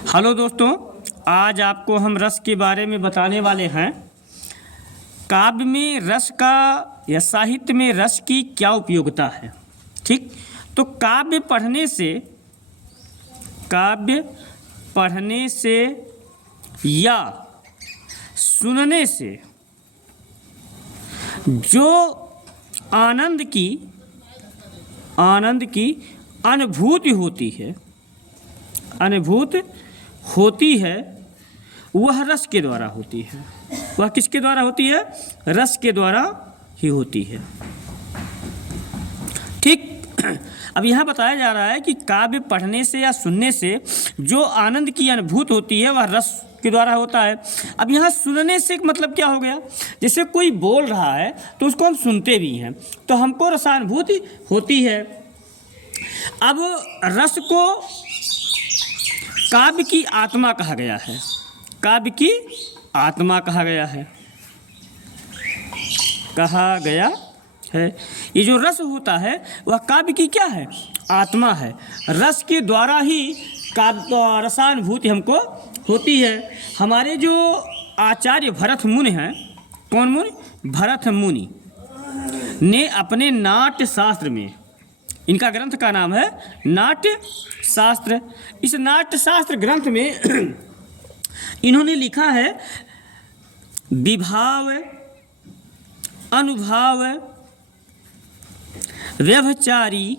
Hello दोस्तों, आज आपको हम रस के बारे में बताने वाले हैं। काव्य में रस का या साहित्य में रस की क्या उपयोगिता है। ठीक, तो काव्य पढ़ने से या सुनने से जो आनंद की अनुभूति होती है वह रस के द्वारा होती है। वह किसके द्वारा होती है? रस के द्वारा ही होती है। ठीक, अब यहाँ बताया जा रहा है कि काव्य पढ़ने से या सुनने से जो आनंद की अनुभूति होती है वह रस के द्वारा होता है। अब यहाँ सुनने से मतलब क्या हो गया? जैसे कोई बोल रहा है तो उसको हम सुनते भी हैं तो हमको रसानुभूति होती है। अब रस को काव्य की आत्मा कहा गया है। काव्य की आत्मा कहा गया है। ये जो रस होता है वह काव्य की क्या है? आत्मा है। रस के द्वारा ही काव्य रसानुभूति हमको होती है। हमारे जो आचार्य भरत मुनि हैं, कौन मुनि? भरत मुनि ने अपने नाट्य शास्त्र में, इनका ग्रंथ का नाम है नाट्य शास्त्र। इस नाट्य शास्त्र ग्रंथ में इन्होंने लिखा है विभाव, अनुभाव, व्यभिचारी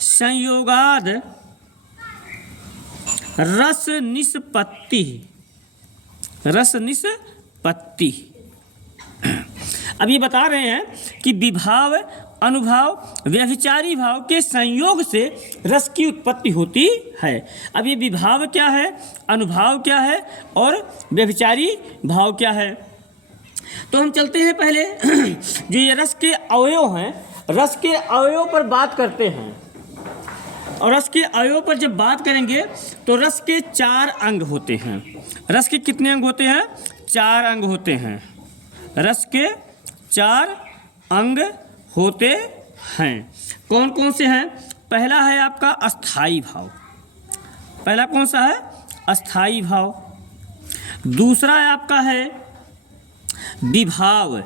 संयोगाद रस निष्पत्ति। अब ये बता रहे हैं कि विभाव, अनुभाव, व्यभिचारी भाव के संयोग से रस की उत्पत्ति होती है। अब ये विभाव क्या है, अनुभाव क्या है और व्यभिचारी भाव क्या है? तो हम चलते हैं पहले जो ये रस के अवयव हैं, रस के अवयव पर बात करते हैं। और रस के अवयव पर जब बात करेंगे तो रस के 4 अंग होते हैं। रस के कितने अंग होते हैं? 4 अंग होते हैं। रस के 4 अंग होते हैं। कौन कौन से हैं? पहला है आपका अस्थाई भाव। पहला कौन सा है? अस्थाई भाव। दूसरा है आपका है विभाव।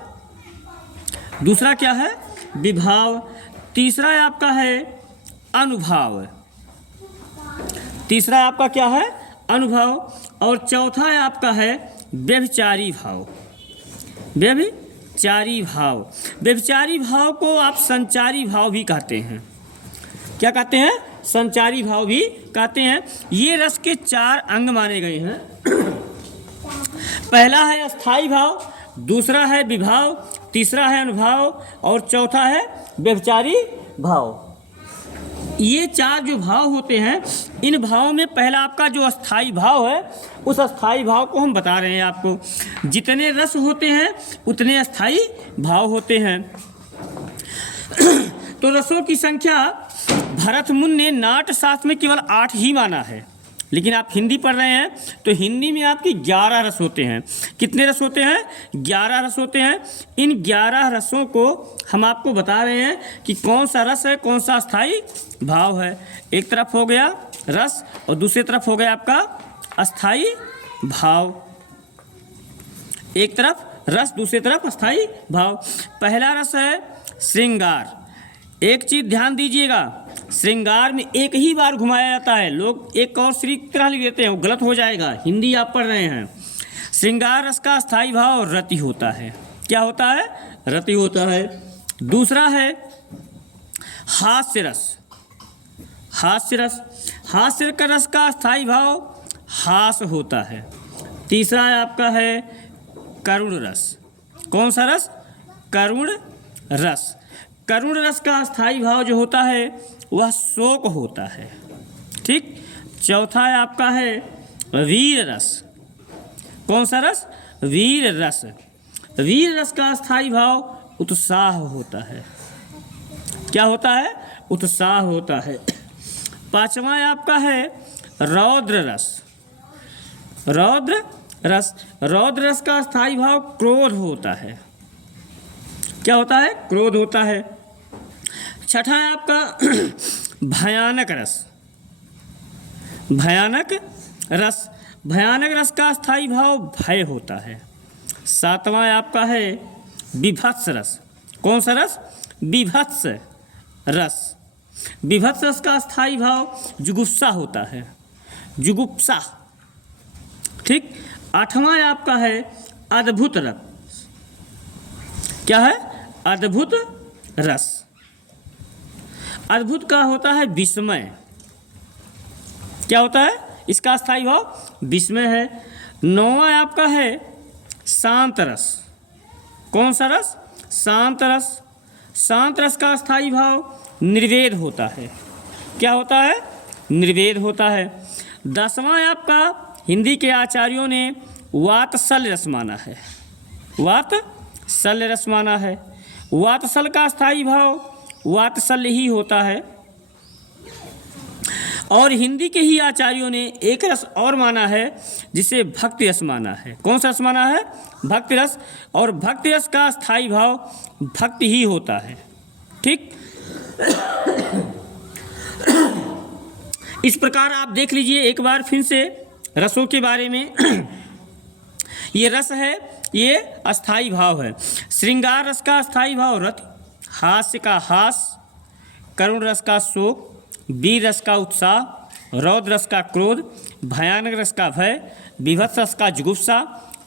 दूसरा क्या है? विभाव। तीसरा है आपका है अनुभाव। तीसरा आपका क्या है? अनुभव। और चौथा है आपका है व्यभिचारी भाव। व्यभिचारी भाव को आप संचारी भाव भी कहते हैं। क्या कहते हैं? संचारी भाव भी कहते हैं। ये रस के 4 अंग माने गए हैं। पहला है अस्थाई भाव, दूसरा है विभाव, तीसरा है अनुभाव और चौथा है व्यभिचारी भाव। ये 4 जो भाव होते हैं, इन भावों में पहला आपका जो अस्थाई भाव है, उस अस्थाई भाव को हम बता रहे हैं आपको। जितने रस होते हैं उतने अस्थाई भाव होते हैं। तो रसों की संख्या भरत मुनि ने नाट्य शास्त्र में केवल 8 ही माना है। लेकिन आप हिंदी पढ़ रहे हैं तो हिंदी में आपकी 11 रस होते हैं। कितने रस होते हैं? 11 रस होते हैं। इन 11 रसों को हम आपको बता रहे हैं कि कौन सा रस है, कौन सा अस्थाई भाव है। एक तरफ हो गया रस और दूसरी तरफ हो गया आपका अस्थाई भाव। एक तरफ रस, दूसरी तरफ अस्थाई भाव। पहला रस है श्रृंगार। एक चीज़ ध्यान दीजिएगा, श्रृंगार में एक ही बार घुमाया जाता है। लोग एक और श्री की तरह लिख देते हैं, वो गलत हो जाएगा। हिंदी आप पढ़ रहे हैं। श्रृंगार रस का अस्थाई भाव रति होता है। क्या होता है? रति होता है। दूसरा है हास्य रस। हास्य का रस का अस्थाई भाव हास होता है। तीसरा है आपका है करुण रस। कौन सा रस? करुण रस। करुण रस का अस्थाई भाव जो होता है वह शोक होता है। ठीक। चौथा है आपका है वीर रस। कौन सा रस? वीर रस। वीर रस का अस्थाई भाव उत्साह होता है। क्या होता है? उत्साह होता है। पांचवा आपका है रौद्र रस। रौद्र रस का अस्थाई भाव क्रोध होता है। क्या होता है? क्रोध होता है। छठा है आपका भयानक रस, भयानक रस, भयानक रस का स्थायी भाव भय होता है। 7वां आपका है विभत्स रस। कौन सा रस? विभत्स रस। विभत्स रस का स्थायी भाव जुगुप्सा होता है, जुगुप्सा। ठीक। 8वां आपका है अद्भुत रस। क्या है? अद्भुत रस। अद्भुत का होता है विस्मय। क्या होता है? इसका स्थायी भाव विस्मय है। 9वां आपका है शांत रस। कौन सा रस? शांत रस। शांत रस का स्थायी भाव निर्वेद होता है। क्या होता है? निर्वेद होता है। 10वां आपका हिंदी के आचार्यों ने वात्सल्य रस माना है, वात्सल्य रस माना है। वात्सल्य का स्थायी भाव वात्सल्य ही होता है। और हिंदी के ही आचार्यों ने एक रस और माना है जिसे भक्ति रस माना है। कौन सा रस माना है? भक्ति रस। और भक्ति रस का स्थायी भाव भक्ति ही होता है। ठीक। इस प्रकार आप देख लीजिए एक बार फिर से रसों के बारे में। ये रस है, ये अस्थाई भाव है। श्रृंगार रस का अस्थाई भाव रथ, हास्य का हास, करुण रस का शोक, वीर रस का उत्साह, रौद्र रस का क्रोध, भयानक रस का भय, विभत्स रस का जुगुप्सा,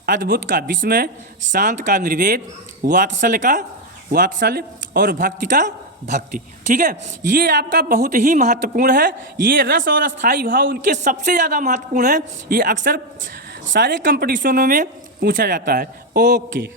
अद्भुत का विस्मय, शांत का निर्वेद, वात्सल्य का वात्सल्य और भक्ति का भक्ति। ठीक है, ये आपका बहुत ही महत्वपूर्ण है। ये रस और अस्थाई भाव उनके सबसे ज़्यादा महत्वपूर्ण है। ये अक्सर सारे कंपटीशनों में पूछा जाता है। ओके।